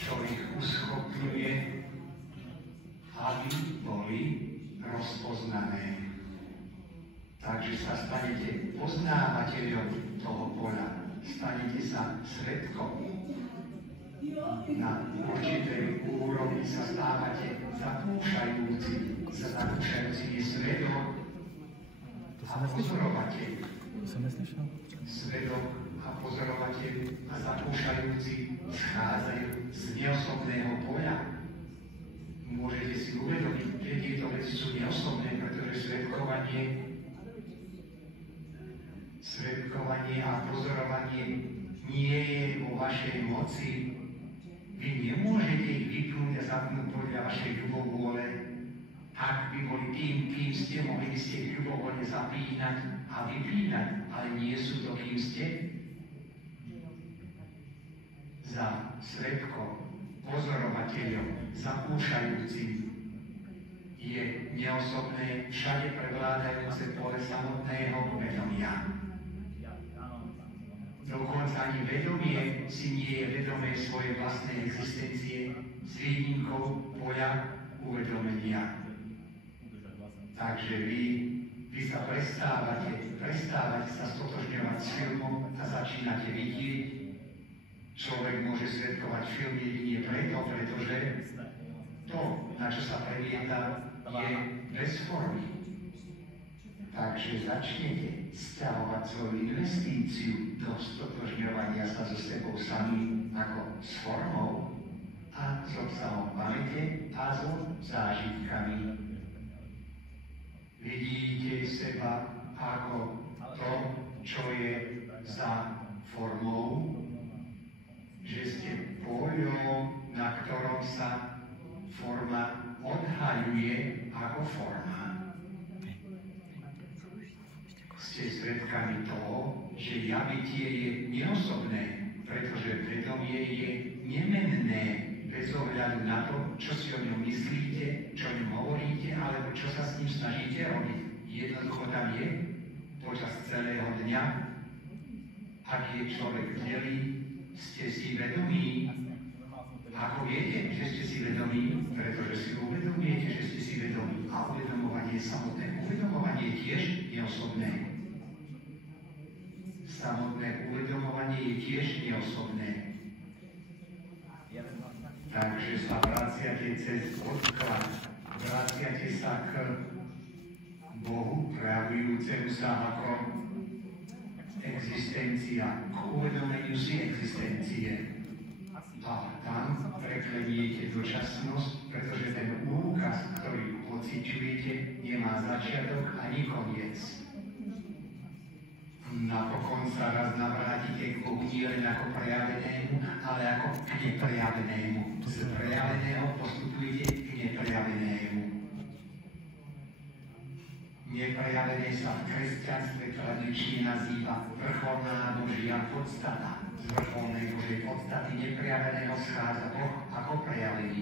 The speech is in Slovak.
čo ich uschopňuje, aby boli rozpoznané. Takže sa stanete poznávateľom toho poľa, stanete sa svedkom. Na určitej úrovni sa stávate zakúšajúci je svedok a pozorovateľ. Svedok a pozorovateľ a zakúšajúci schádzajú z neosobného poľa. Môžete si uvedomiť, že tieto veci sú neosobné, pretože svedkovanie a pozorovanie nie je vo vašej moci. Vy nemôžete ich vypnúť a zapnúť podľa vašej ľubovôle. Ak by boli tým, kým ste, mohli by ste ľubovoľne zapínať a vypínať, ale nie sú to, kým ste. Za svedkom, pozorovateľom, zakúšajúcim je neosobné, všade prevládajúce pole samotného vedomia. Dokonca ani vedomie si nie je vedomé svojej vlastnej existencie s výnimkou poľa uvedomenia. Takže vy sa prestávate sa stotožňovať s filmom a začínate vidieť. Človek môže svedkovať film jedine preto, pretože to, na čo sa premieta, je bez formy. Takže začnete sťahovať svoju investíciu do stotožňovania sa so sebou samým ako s formou a s obsahom pamäte a so zážitkami. Vidíte seba ako to, čo je za formou, že ste poľom, na ktorom sa forma odhaľuje ako forma. Ste svedkami toho, že ja-bytie je neosobné, pretože vedomie je nemenné, bez ohľadu na to, čo si o ňom myslíte, čo o ňom hovoríte, alebo čo sa s ním snažíte robiť. Jednoducho tam je počas celého dňa. Ak je človek vdelý, ste si vedomí. Ako viete, že ste si vedomí? Pretože si uvedomujete, že ste si vedomí. A uvedomovanie je samotné. Uvedomovanie je tiež neosobné. Samotné uvedomovanie je tiež neosobné. Takže sa vraciate cez odklad, vraciate sa k Bohu, prejavujúcemu sa ako existencia, k uvedomeniu si existencie. A tam prekleniete dočasnosť, pretože ten úkaz, ktorý pociťujete, nemá začiatok ani koniec. Napokon sa raz navrátite k Bohu nie len ako prejavenému, ale ako k neprejavenému. Z prejaveného postupujete k neprejavenému. Neprejavené sa v kresťanstve tradične nazýva vrcholná Božia podstata. Z vrcholnej Božej podstaty neprejaveného schádza Boh ako prejavený.